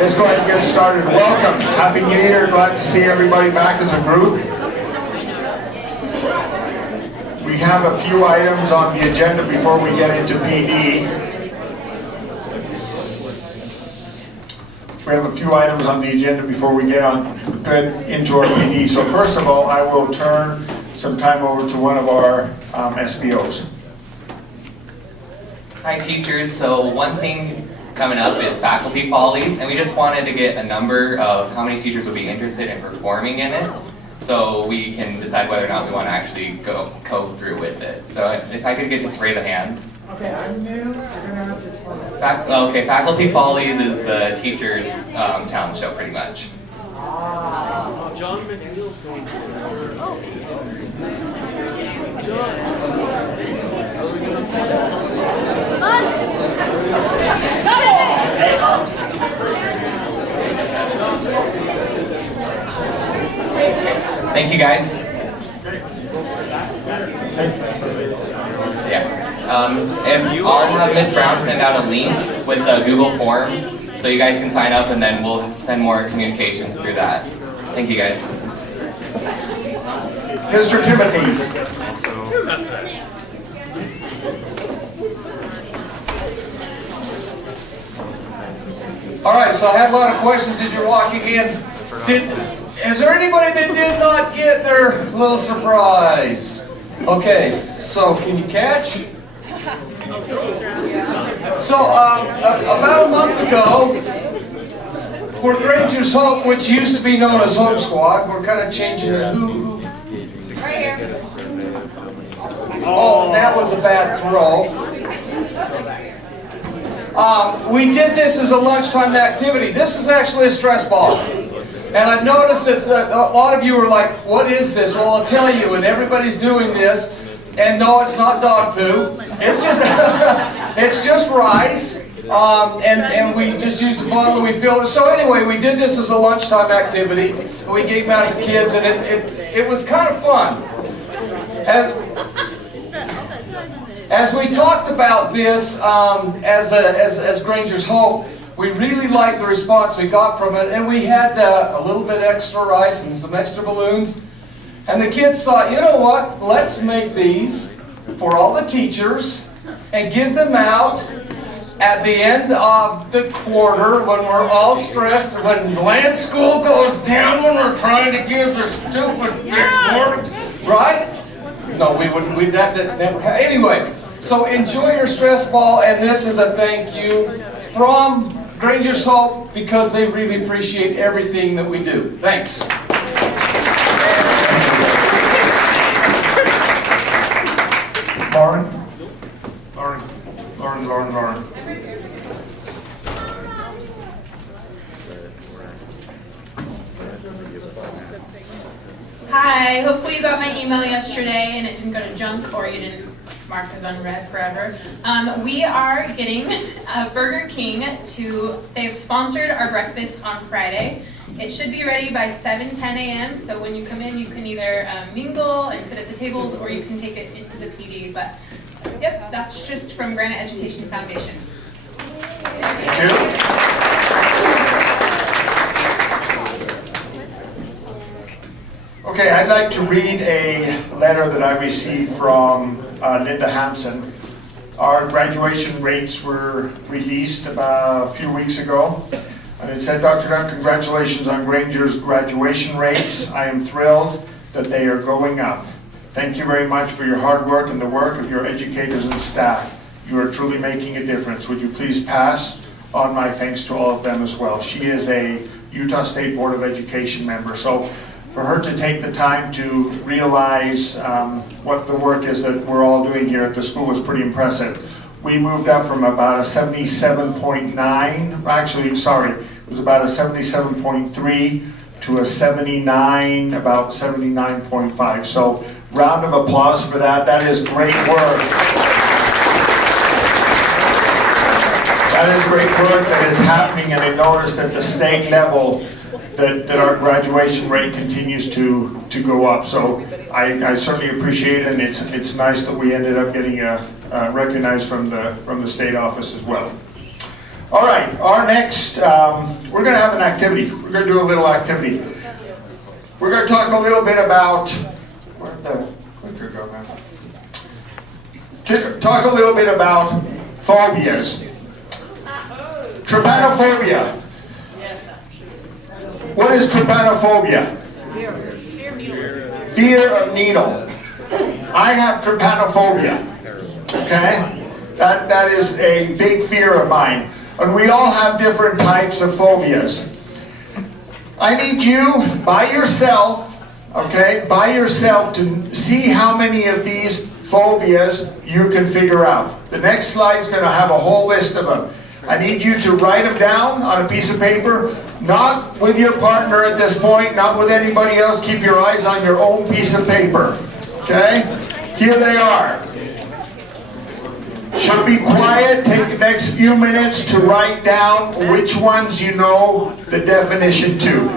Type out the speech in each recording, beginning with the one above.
let's go ahead and get started. Welcome. Happy New Year. Glad to see everybody back as a group. We have a few items on the agenda before we get into PD. We have a few items on the agenda before we get into our PD. So first of all, I will turn some time over to one of our SBOs. Hi teachers, so one thing coming up is faculty follies, and we just wanted to get a number of how many teachers would be interested in performing in it, so we can decide whether or not we want to actually go through with it. So if I could get just raise a hand. Okay, I'm new. You're gonna have to explain that. Okay, faculty follies is the teachers' talent show, pretty much. John McNeil's going to Thank you guys. Yeah. If you all have Miss Brown send out a link with a Google form so you guys can sign up, and then we'll send more communications through that. Thank you guys. Mr. Timothy. All right, so I had a lot of questions as you're walking in. Is there anybody that did not get their little surprise? Okay, so can you catch? So about a month ago, for Granger's Hope, which used to be known as Hope Squad, we're kind of changing it. Who? Right here. Oh, that was a bad throw. We did this as a lunchtime activity. This is actually a stress ball. And I've noticed that a lot of you are like, what is this? Well, I'll tell you, and everybody's doing this. And no, it's not dog poo. It's just, it's just rice. And we just used a bottle and we filled it. So anyway, we did this as a lunchtime activity. We gave them out to kids, and it was kind of fun. As we talked about this as Granger's Hope, we really liked the response we got from it, and we had a little bit extra rice and some extra balloons. And the kids thought, you know what, let's make these for all the teachers and give them out at the end of the quarter when we're all stressed, when land school goes down, when we're trying to give the stupid kids more, right? No, we wouldn't, we'd have to never have. Anyway, so enjoy your stress ball, and this is a thank you from Granger's Hope because they really appreciate everything that we do. Thanks. Lauren. Hi, hopefully you got my email yesterday and it didn't go to junk or you didn't mark as unread forever. We are getting Burger King they have sponsored our breakfast on Friday. It should be ready by 7:10 a.m. So when you come in, you can either mingle and sit at the tables, or you can take it into the PD. But yep, that's just from Granite Education Foundation. Thank you. Okay, I'd like to read a letter that I received from Linda Hampson. Our graduation rates were released about a few weeks ago. And it said, Dr. Dunn, congratulations on Granger's graduation rates. I am thrilled that they are going up. Thank you very much for your hard work and the work of your educators and staff. You are truly making a difference. Would you please pass on my thanks to all of them as well? She is a Utah State Board of Education member. So for her to take the time to realize what the work is that we're all doing here at the school was pretty impressive. We moved up from about a 77.9, actually, sorry, it was about a 77.3 to a 79, about 79.5. So round of applause for that. That is great work. That is great work that is happening, and I noticed at the state level that our graduation rate continues to go up. So I certainly appreciate it, and it's nice that we ended up getting recognized from the state office as well. All right, our next, we're going to have an activity. We're going to do a little activity. We're going to talk a little bit about, where'd the clicker go now? Talk a little bit about phobias. Trypanophobia. What is trypanophobia? Fear of needle. I have trypanophobia. Okay? That is a big fear of mine. And we all have different types of phobias. I need you, by yourself, okay, by yourself to see how many of these phobias you can figure out. The next slide is going to have a whole list of them. I need you to write them down on a piece of paper, not with your partner at this point, not with anybody else. Keep your eyes on your own piece of paper. Okay? Here they are. Should be quiet. Take the next few minutes to write down which ones you know the definition to.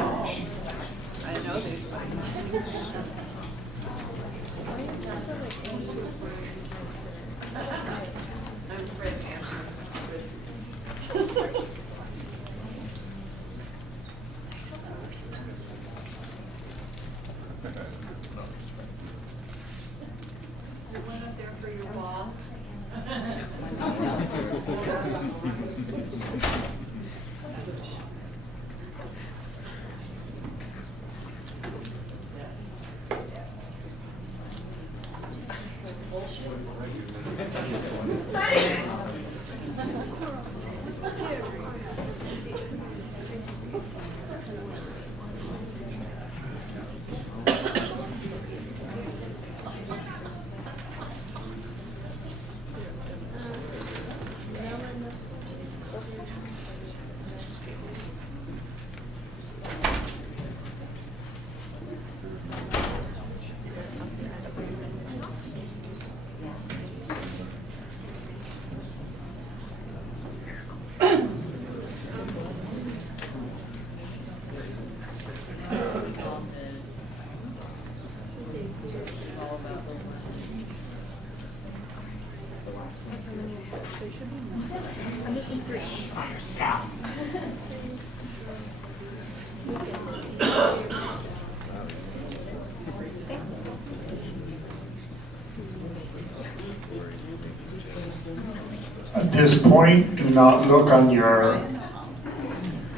At this point, do not look on your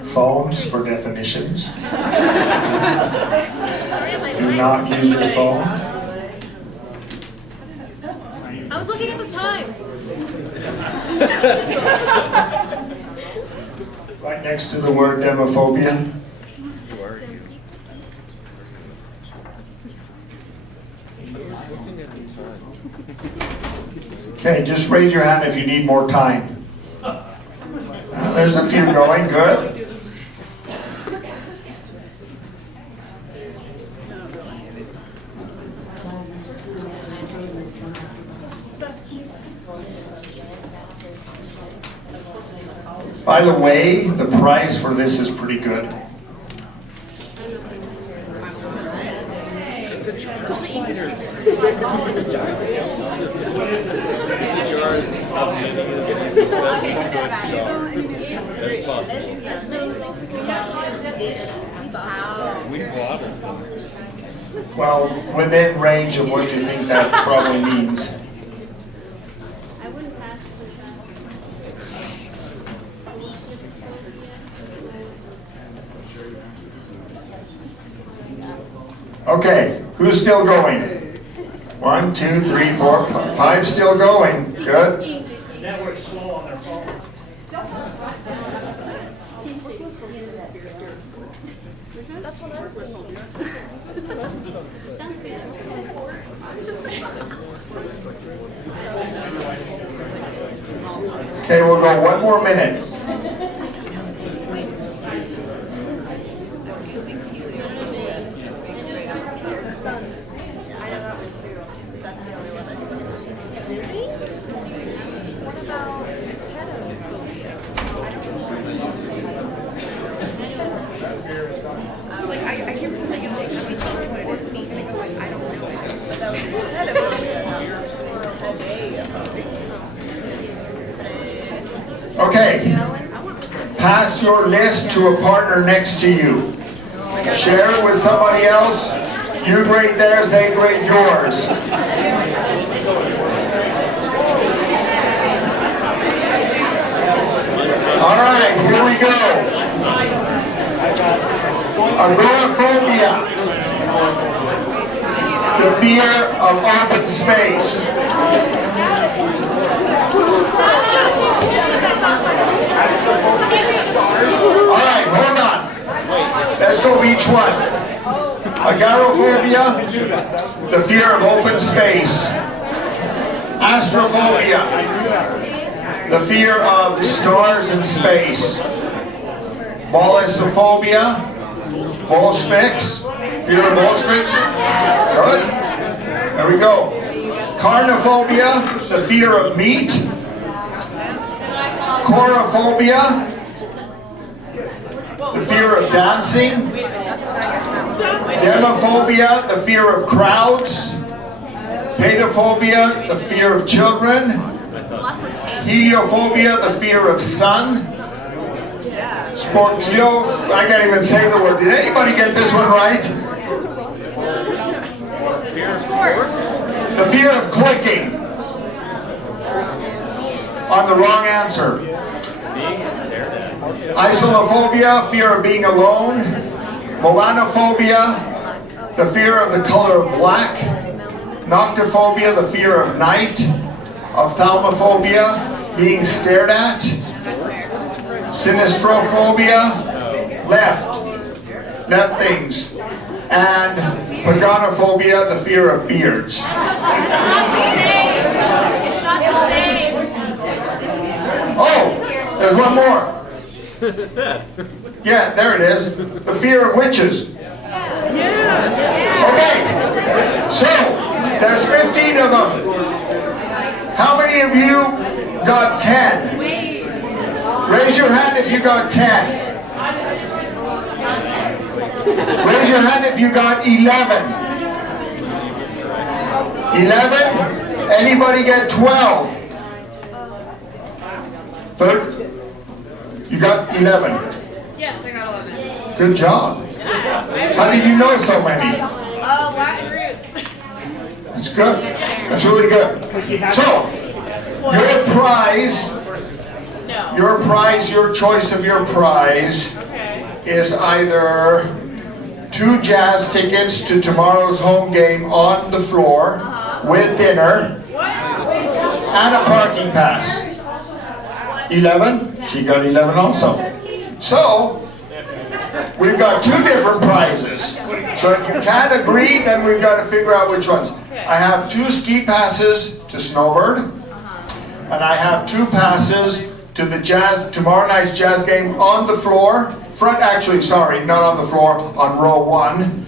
phones for definitions. Do not use your phone. I was looking at the time. Right next to the word demophobia. Okay, just raise your hand if you need more time. There's a few going, good. By the way, the price for this is pretty good. It's a jar of spiders. It's a jar of That's possible. We bought it. Well, within range of what you think that probably means. Okay, who's still going? 1, 2, 3, 4, 5 still going. Good. The network's slow on their phone. Okay, we'll go one more minute. Okay, pass your list to a partner next to you. Share it with somebody else. You grade theirs, they grade yours. All right, here we go. Agoraphobia. The fear of open space. All right, hold on. Let's go each one. Agoraphobia, the fear of open space. Astrophobia, the fear of stars and space. Bolessophobia, Bolsheviks, fear of Bolsheviks. Good. There we go. Carnophobia, the fear of meat. Chorophobia, the fear of dancing. Demophobia, the fear of crowds. Pedophobia, the fear of children. Heliophobia, the fear of sun. Sportlio, I can't even say the word. Did anybody get this one right? Fear of sports? The fear of clicking. On the wrong answer. Being stared at. Isolophobia, fear of being alone. Melanophobia, the fear of the color of black. Noctophobia, the fear of night. Ophthalmophobia, being stared at. Sinistrophobia, left things. And paganophobia, the fear of beards. Oh, there's one more. Sad. Yeah, there it is. The fear of witches. Okay, so there's 15 of them. How many of you got 10? Raise your hand if you got 10. Raise your hand if you got 11. 11? Anybody get 12? Third? You got 11. Yes, I got 11. Good job. How did you know so many? Latin roots. That's good. That's really good. So, your choice of your prize is either 2 jazz tickets to tomorrow's home game on the floor with dinner and a parking pass. 11? She got 11 also. So, we've got 2 different prizes. So if you can't agree, then we've got to figure out which ones. I have 2 ski passes to Snowbird, and I have 2 passes to the tomorrow night's jazz game on the floor. Not on the floor, on row 1,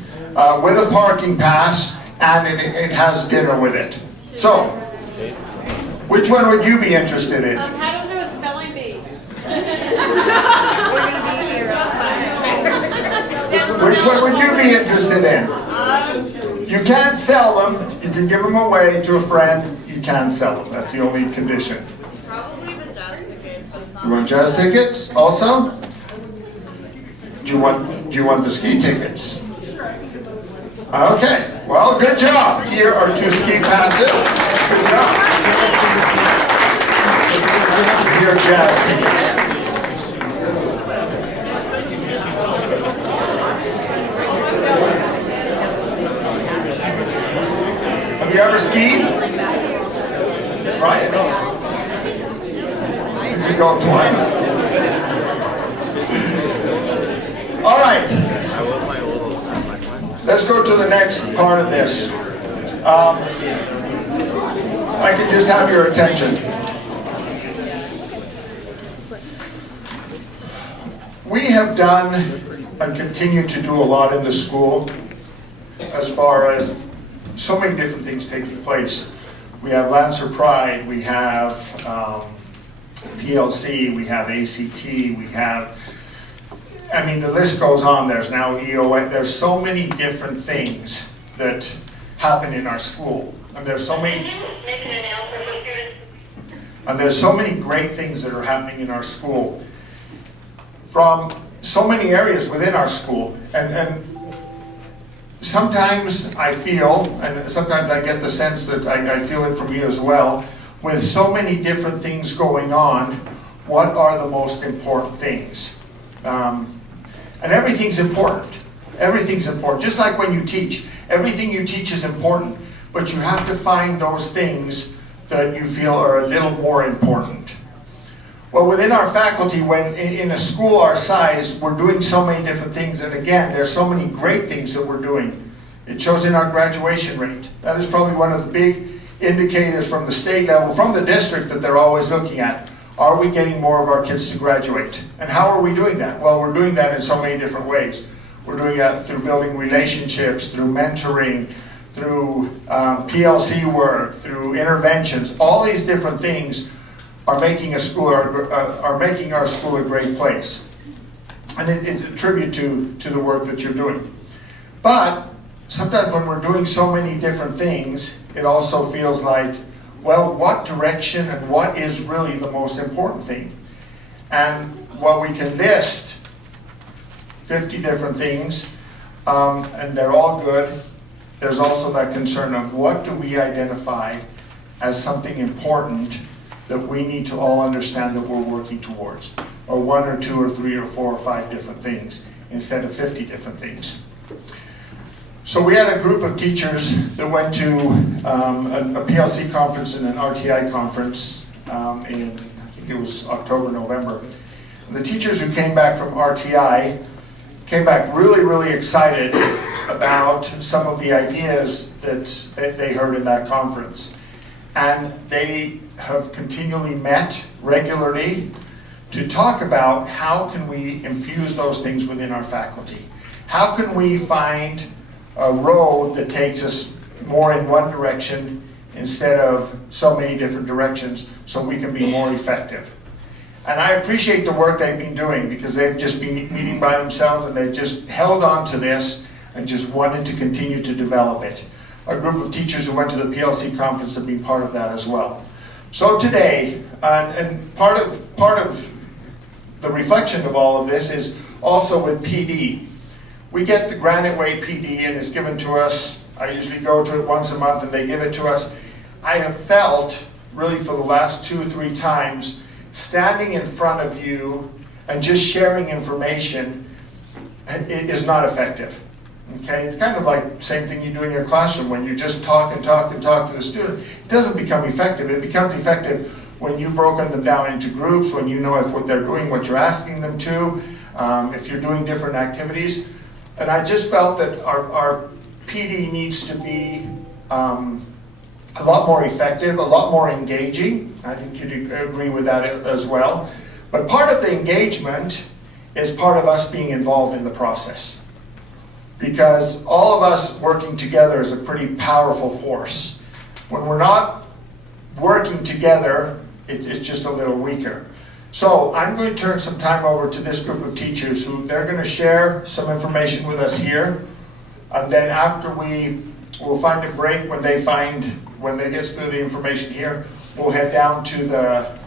with a parking pass, and it has dinner with it. So, which one would you be interested in? How to do a spelling bee? Which one would you be interested in? You can't sell them. You can give them away to a friend. You can't sell them. That's the only condition. Probably the jazz tickets, but it's not. You want jazz tickets also? Do you want the ski tickets? Okay. Well, good job. Here are 2 ski passes. Good job. Here are jazz tickets. Have you ever skied? Try it. You can go twice. All right. Let's go to the next part of this. I can just have your attention. We have done and continue to do a lot in the school as far as so many different things taking place. We have Lancer Pride, we have PLC, we have ACT, we have, I mean, the list goes on. There's now EOA. There's so many different things that happen in our school. And there's so many great things that are happening in our school. from so many areas within our school. And sometimes I feel, and sometimes I get the sense that I feel it from you as well, with so many different things going on, what are the most important things? And everything's important. Everything's important. Just like when you teach, everything you teach is important, but you have to find those things that you feel are a little more important. Well, within our faculty, when in a school our size, we're doing so many different things, and again, there's so many great things that we're doing. It shows in our graduation rate. That is probably one of the big indicators from the state level, from the district, that they're always looking at. Are we getting more of our kids to graduate? And how are we doing that? Well, we're doing that in so many different ways. We're doing that through building relationships, through mentoring, through PLC work, through interventions. All these different things are making our school a great place. And it's a tribute to the work that you're doing. But sometimes when we're doing so many different things, it also feels like, well, what direction and what is really the most important thing? And while we can list 50 different things, and they're all good, there's also that concern of what do we identify as something important that we need to all understand that we're working towards, or 1 or 2 or 3 or 4 or 5 different things instead of 50 different things. So we had a group of teachers that went to a PLC conference and an RTI conference in, I think it was October, November. And the teachers who came back from RTI came back really, really excited about some of the ideas that they heard in that conference. And they have continually met regularly to talk about how can we infuse those things within our faculty. How can we find a road that takes us more in one direction instead of so many different directions so we can be more effective. And I appreciate the work they've been doing because they've just been meeting by themselves and they've just held on to this and just wanted to continue to develop it. A group of teachers who went to the PLC conference have been part of that as well. So today, and part of the reflection of all of this is also with PD. We get the Granite Way PD and it's given to us. I usually go to it once a month and they give it to us. I have felt, really for the last 2 or 3 times, standing in front of you and just sharing information is not effective. Okay, it's kind of like the same thing you do in your classroom when you just talk and talk and talk to the student. It doesn't become effective. It becomes effective when you've broken them down into groups, when you know if what they're doing, what you're asking them to, if you're doing different activities. And I just felt that our PD needs to be a lot more effective, a lot more engaging. I think you'd agree with that as well. But part of the engagement is part of us being involved in the process. Because all of us working together is a pretty powerful force. When we're not working together, it's just a little weaker. So I'm going to turn some time over to this group of teachers who they're going to share some information with us here. And then after we'll find a break when they get through the information here, we'll head down to the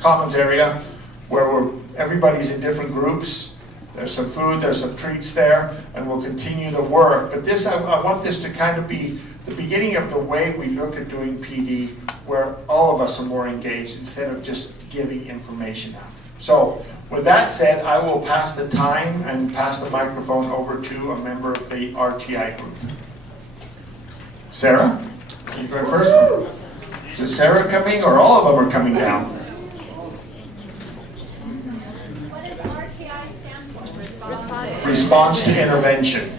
commons area where everybody's in different groups. There's some food, there's some treats there, and we'll continue the work. But this, I want this to kind of be the beginning of the way we look at doing PD, where all of us are more engaged instead of just giving information out. So, with that said, I will pass the time and pass the microphone over to a member of the RTI group. Sarah, you go first. Is Sarah coming, or all of them are coming down? Response to intervention.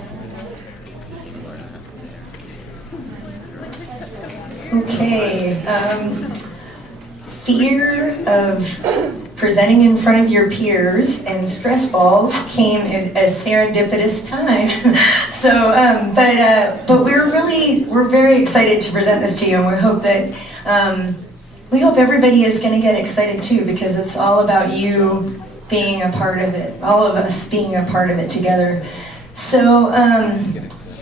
Okay. Fear of presenting in front of your peers and stress balls came at a serendipitous time. So, but we're very excited to present this to you, and we hope that we hope everybody is going to get excited too, because it's all about you being a part of it, all of us being a part of it together. So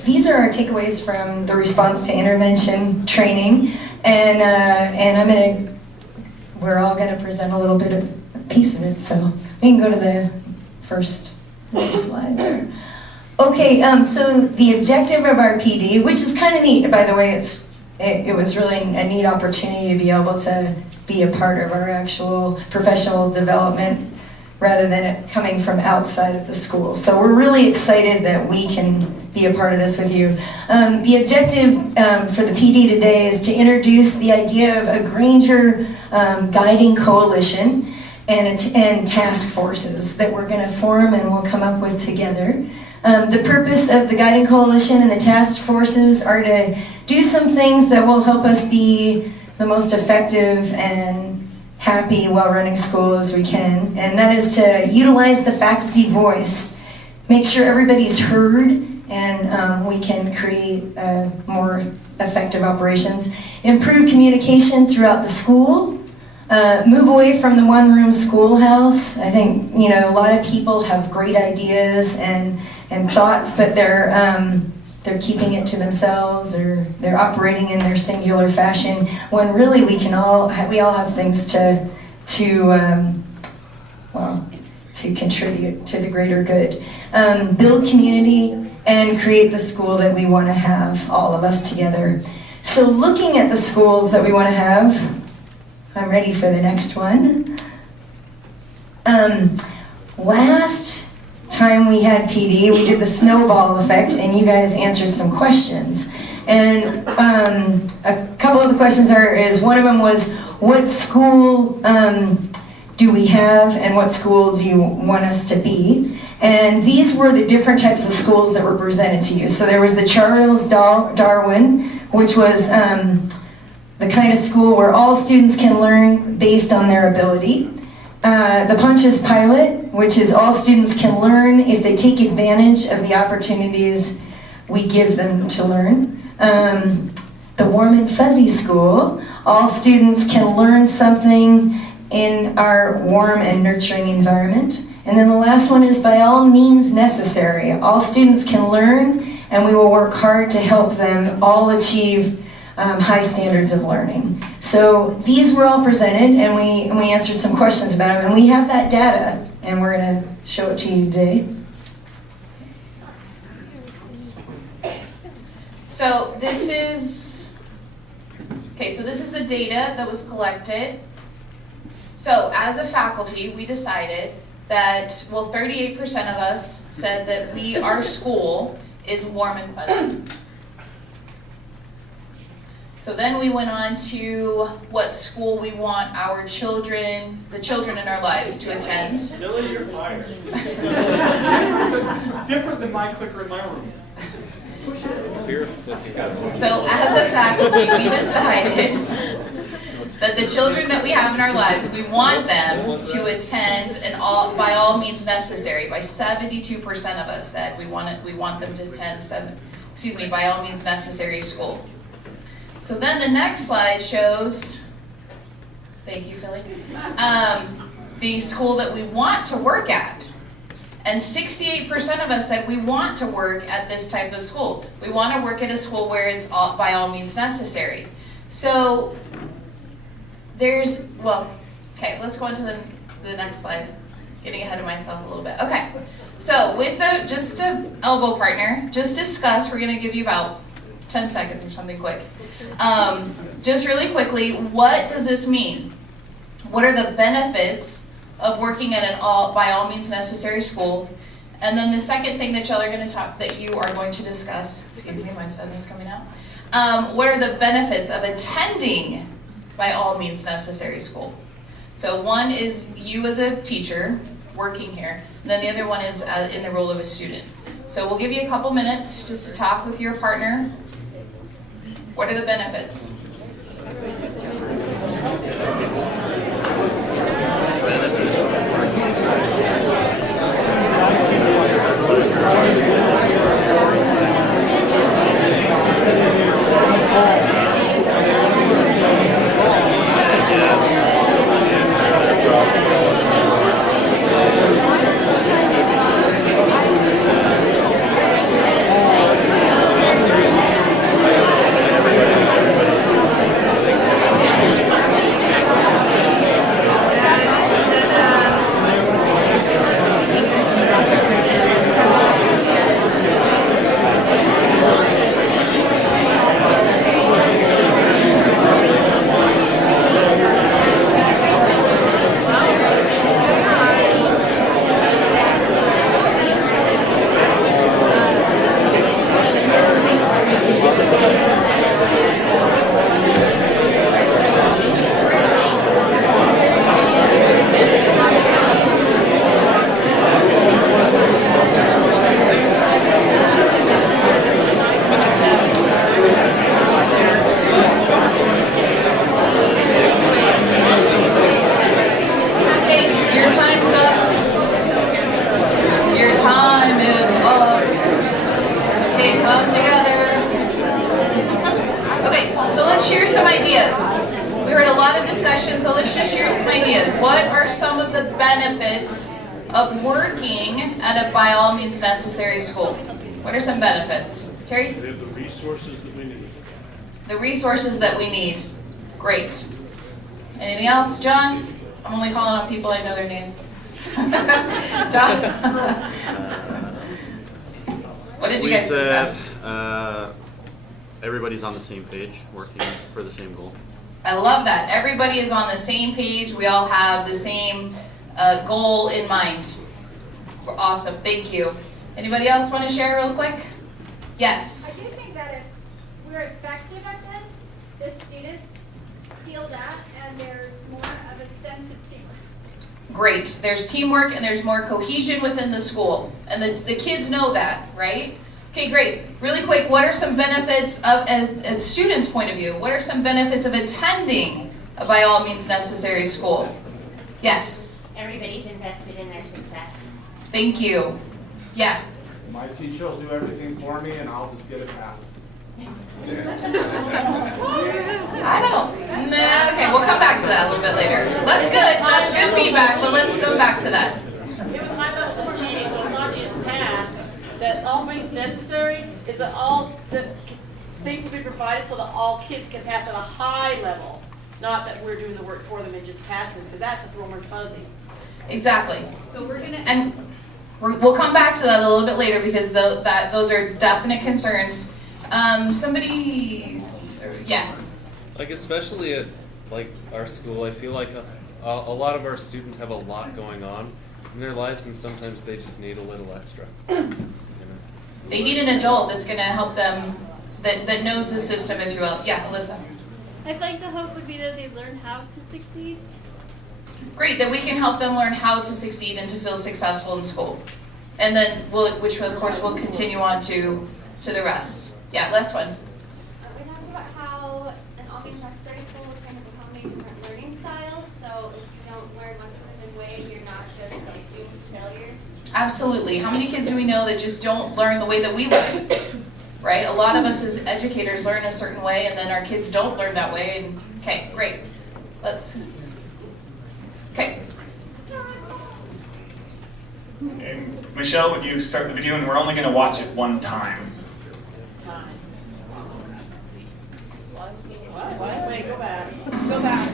these are our takeaways from the response to intervention training, and we're all going to present a little bit of a piece of it. So we can go to the first slide there. Okay, so the objective of our PD, which is kind of neat, by the way, it was really a neat opportunity to be able to be a part of our actual professional development rather than it coming from outside of the school. So we're really excited that we can be a part of this with you. The objective for the PD today is to introduce the idea of a Granger guiding coalition and task forces that we're going to form and we'll come up with together. The purpose of the guiding coalition and the task forces are to do some things that will help us be the most effective and happy, well-running school as we can, and that is to utilize the faculty voice, make sure everybody's heard, and we can create more effective operations, improve communication throughout the school, move away from the one-room schoolhouse. I think, you know, a lot of people have great ideas and thoughts, but they're keeping it to themselves, or they're operating in their singular fashion, when really we all have things to contribute to the greater good. Build community and create the school that we want to have, all of us together. So looking at the schools that we want to have, I'm ready for the next one. Last time we had PD, we did the snowball effect, and you guys answered some questions. And a couple of the questions one of them was, what school do we have, and what school do you want us to be? And these were the different types of schools that were presented to you. So there was the Charles Darwin, which was the kind of school where all students can learn based on their ability. The Pontius Pilate, which is all students can learn if they take advantage of the opportunities we give them to learn. The Warm and Fuzzy School, all students can learn something in our warm and nurturing environment. And then the last one is by all means necessary. All students can learn, and we will work hard to help them all achieve high standards of learning. So these were all presented, and we answered some questions about them, and we have that data, and we're going to show it to you today. So this is the data that was collected. So as a faculty, we decided that, 38% of us said that our school is warm and fuzzy. So then we went on to what school we want our children, the children in our lives, to attend. Billy, you're fired. It's different than my clicker in my room. So as a faculty, we decided that the children that we have in our lives, we want them to attend by all means necessary. By 72% of us said we want them to attend by all means necessary school. So then the next slide shows, thank you, Tilly, the school that we want to work at. And 68% of us said we want to work at this type of school. We want to work at a school where it's by all means necessary. So let's go on to the next slide. Getting ahead of myself a little bit. Okay, so with just an elbow partner, just discuss, we're going to give you about 10 seconds or something quick. Just really quickly, what does this mean? What are the benefits of working at by all means necessary school? And then the second thing that you are going to discuss, excuse me, my son is coming out. What are the benefits of attending by all means necessary school? So one is you as a teacher working here, and then the other one is in the role of a student. So we'll give you a couple minutes just to talk with your partner. What are the benefits? ideas. We heard a lot of discussion, so let's just share some ideas. What are some of the benefits of working at a by all means necessary school? What are some benefits? Terry? We have the resources that we need. The resources that we need. Great. Anything else, John? I'm only calling on people I know their names. John? What did you guys discuss? Everybody's on the same page, working for the same goal. I love that. Everybody is on the same page. We all have the same goal in mind. Awesome. Thank you. Anybody else want to share real quick? Yes. I do think that if we're effective at this, the students feel that, and there's more of a sense of teamwork. Great. There's teamwork and there's more cohesion within the school. And the kids know that, right? Okay, great. Really quick, what are some benefits of, a student's point of view, what are some benefits of attending a by all means necessary school? Yes. Everybody's invested in their success. Thank you. Yeah. My teacher will do everything for me and I'll just get it passed. I don't. Nah, okay, we'll come back to that a little bit later. That's good. That's good feedback, but let's go back to that. It was my level of achieving, so it's not just pass. That all means necessary is that all the things will be provided so that all kids can pass at a high level. Not that we're doing the work for them and just passing, because that's a little more fuzzy. Exactly. So we're gonna. And we'll come back to that a little bit later because those are definite concerns. Somebody, yeah. Like especially at like our school, I feel like a lot of our students have a lot going on in their lives, and sometimes they just need a little extra. You know? They need an adult that's going to help them, that knows the system, if you will. Yeah, Alyssa. I feel like the hope would be that they learn how to succeed. Great, that we can help them learn how to succeed and to feel successful in school. And then, which of course will continue on to the rest. Yeah, last one. We talked about how an all means necessary school will kind of accommodate different learning styles. So if you don't learn one specific way, you're not just like doomed to failure. Absolutely. How many kids do we know that just don't learn the way that we learn? Right? A lot of us as educators learn a certain way, and then our kids don't learn that way. And okay, great. Okay. And Michelle, would you start the video? And we're only going to watch it one time. Wait, go back. Go back.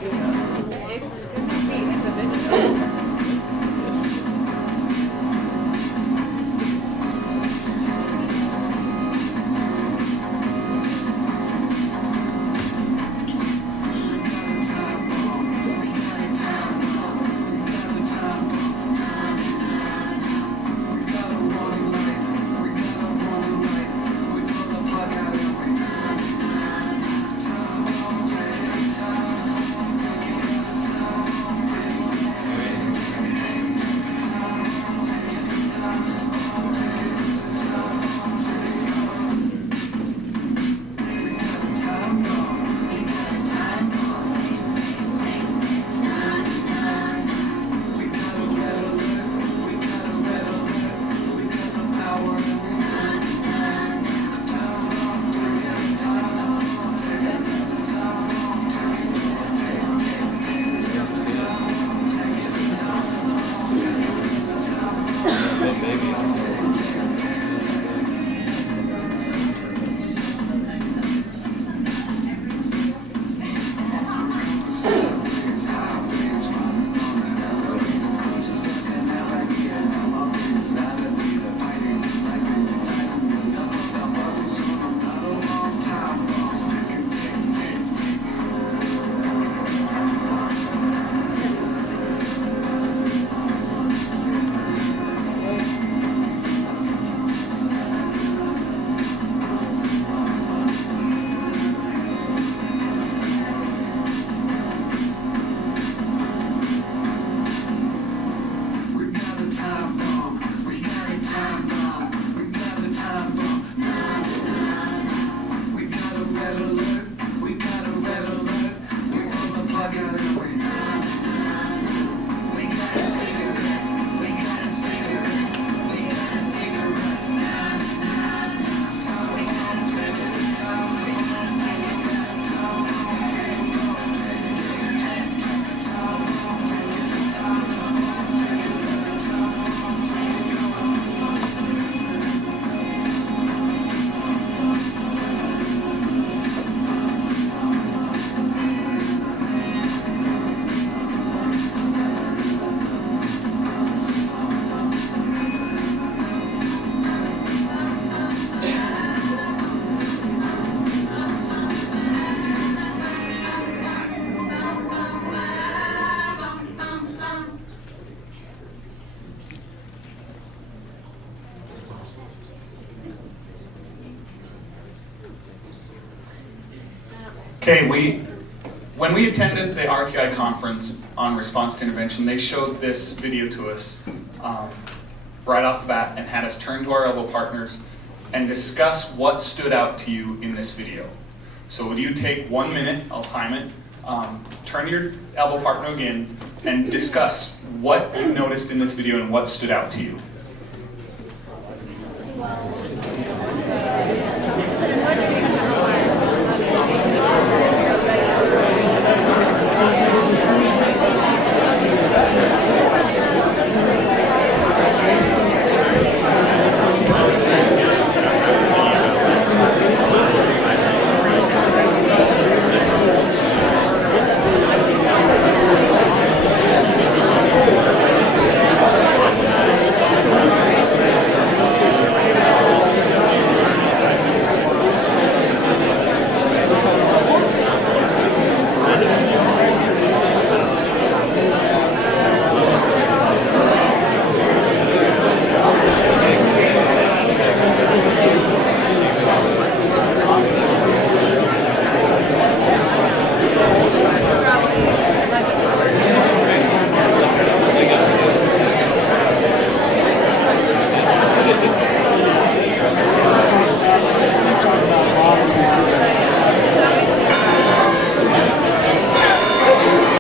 Okay, when we attended the RTI conference on response to intervention, they showed this video to us right off the bat and had us turn to our elbow partners and discuss what stood out to you in this video. So would you take 1 minute, I'll time it, turn to your elbow partner again and discuss what you noticed in this video and what stood out to you.